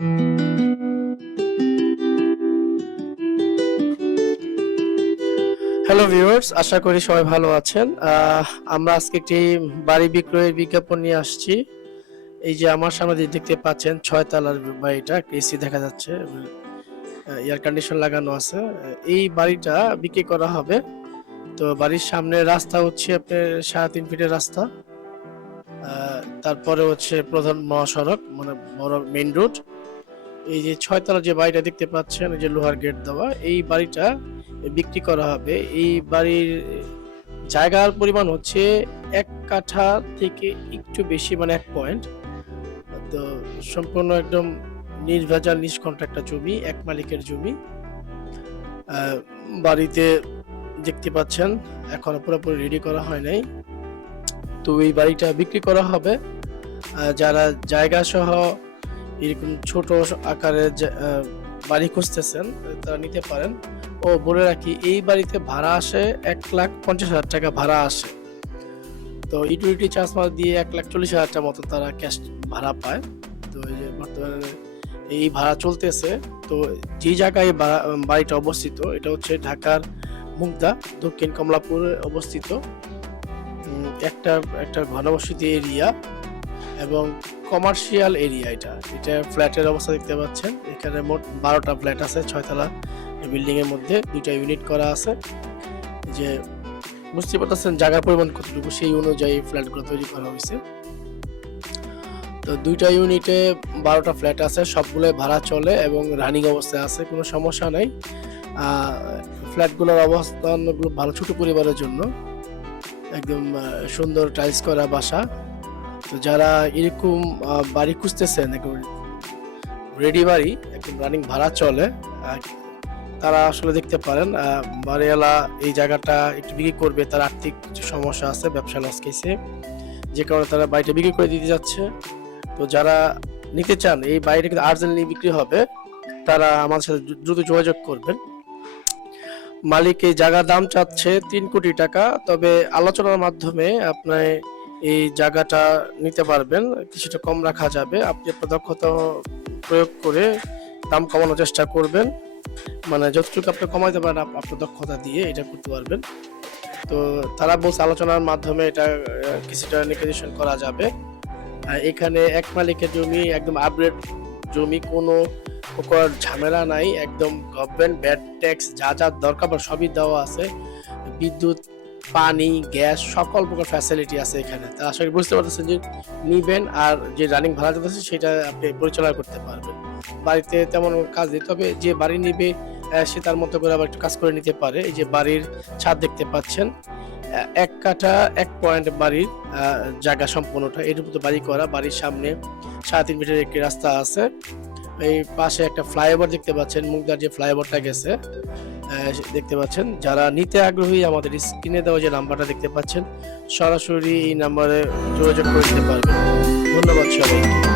Hello viewers, আশা করি সবাই ভালো আছেন। আমরা আজকে একটি বাড়ি বিক্রয়ের বিজ্ঞাপন নিয়ে আসছি। এই যে আমার সামনে যে দেখতে পাচ্ছেন ৬ তলার বাড়িটা, এসি দেখা যাচ্ছে, এয়ার কন্ডিশন লাগানো আছে। এই বাড়িটা বিক্রি করা হবে। তো বাড়ির সামনে রাস্তা হচ্ছে আপনার ৩.৫ ফিটের রাস্তা। তারপরে হচ্ছে প্রধান মহাসড়ক, মানে বড় মেইন রোড। এই যে ৬ তলার যে বাড়িটা দেখতে পাচ্ছেন, এই যে লোহার গেট দেওয়া, এই বাড়িটা বিক্রি করা হবে। এই বাড়ির জায়গার পরিমাণ হচ্ছে ১ কাঠা থেকে একটু বেশি, মানে ১ পয়েন্ট। তো সম্পূর্ণ একদম নির্ভেজাল নিষ্কণ্ঠ একটা জমি, এক মালিকের জমি। বাড়িতে দেখতে পাচ্ছেন এখনো পুরোপুরি রেডি করা হয় নাই। তো এই বাড়িটা বিক্রি করা হবে। যারা জায়গা সহ এরকম ছোট আকারের বাড়ি খুঁজতেছেন তারা নিতে পারেন। ও বলে রাখি, এই বাড়িতে ভাড়া আসে ১,৫০,০০০ টাকা ভাড়া আসে। তো ইউটিলিটি চার্জ দিয়ে ১,৪০,০০০ টাকা মতো তারা ক্যাশ ভাড়া পায়। তো এই যে বর্তমানে এই ভাড়া চলতেছে। তো যে জায়গায় বাড়িটা অবস্থিত, এটা হচ্ছে ঢাকার মুগদা, দক্ষিণ কমলাপুরে অবস্থিত। একটা একটা ঘনবসতি এরিয়া এবং কমার্শিয়াল এরিয়া। এটা ফ্ল্যাটের অবস্থা দেখতে পাচ্ছেন। এখানে মোট ১২টা ফ্ল্যাট আছে। ৬ তলা বিল্ডিং এর মধ্যে ২টা ইউনিট করা আছে। যে বুঝতে পারতেছেন জায়গার পরিমাণ কতটুকু, সেই অনুযায়ী ফ্ল্যাটগুলো তৈরি করা হয়েছে। তো ২টা ইউনিটে ১২টা ফ্ল্যাট আছে, সবগুলোই ভাড়া চলে এবং রানিং অবস্থায় আছে, কোনো সমস্যা নাই। ফ্ল্যাটগুলোর অবস্থানগুলো ভালো, ছোট পরিবারের জন্য একদম সুন্দর টাইলস করা বাসা। তো যারা এরকম বাড়ি খুঁজতেছেন, একদম রেডি বাড়ি, একদম রানিং ভাড়া চলে, তারা আসলে দেখতে পারেন। বাড়িওয়ালা এই জায়গাটা একটু বিক্রি করবে, তার আর্থিক কিছু সমস্যা আছে, ব্যবসা লস খেয়েছে, যে কারণে তারা বাড়িটা বিক্রি করে দিতে যাচ্ছে। তো যারা নিতে চান, এই বাড়িটা কিন্তু আর্জেন্টলি বিক্রি হবে, তারা আমাদের সাথে দ্রুত যোগাযোগ করবেন। মালিক এই জায়গার দাম চাচ্ছে ৩ কোটি টাকা, তবে আলোচনার মাধ্যমে আপনি এই জায়গাটা নিতে পারবেন, কিছুটা কম রাখা যাবে। আপনি আপনার দক্ষতা প্রয়োগ করে দাম কমানোর চেষ্টা করবেন, মানে যতটুকু আপনি কমাইতে পারেন আপনার দক্ষতা দিয়ে এটা করতে পারবেন। তো তারা বলছে আলোচনার মাধ্যমে এটা কিছুটা নেগোসিয়েশন করা যাবে। এখানে এক মালিকের জমি, একদম আপগ্রেড জমি, কোনো প্রকার ঝামেলা নাই, একদম গভর্নমেন্ট ব্যাড ট্যাক্স যা যা দরকার সবই দেওয়া আছে। বিদ্যুৎ, পানি, গ্যাস, সকল প্রকার ফ্যাসিলিটি আছে এখানে। তা আশা করি বুঝতে পারতেছেন যে নিবেন, আর যে রানিং ভাড়া দিতেছে সেটা আপনি পরিচালনা করতে পারবেন। বাড়িতে তেমন কাজ নেই, তবে যে বাড়ি নিবে সে তার মতো করে আবার একটু কাজ করে নিতে পারে। এই যে বাড়ির ছাদ দেখতে পাচ্ছেন, ১ কাঠা ১ পয়েন্ট বাড়ির জায়গা সম্পূর্ণটা, এর মতো বাড়ি করা। বাড়ির সামনে ৩.৫ মিটার একটি রাস্তা আছে। এই পাশে একটা ফ্লাইওভার দেখতে পাচ্ছেন, মুগদার যে ফ্লাইওভারটা গেছে দেখতে পাচ্ছেন। যারা নিতে আগ্রহী, আমাদের স্ক্রিনে দেওয়া যে নাম্বারটা দেখতে পাচ্ছেন, সরাসরি এই নাম্বারে যোগাযোগ করে নিতে পারবেন। ধন্যবাদ সবাইকে।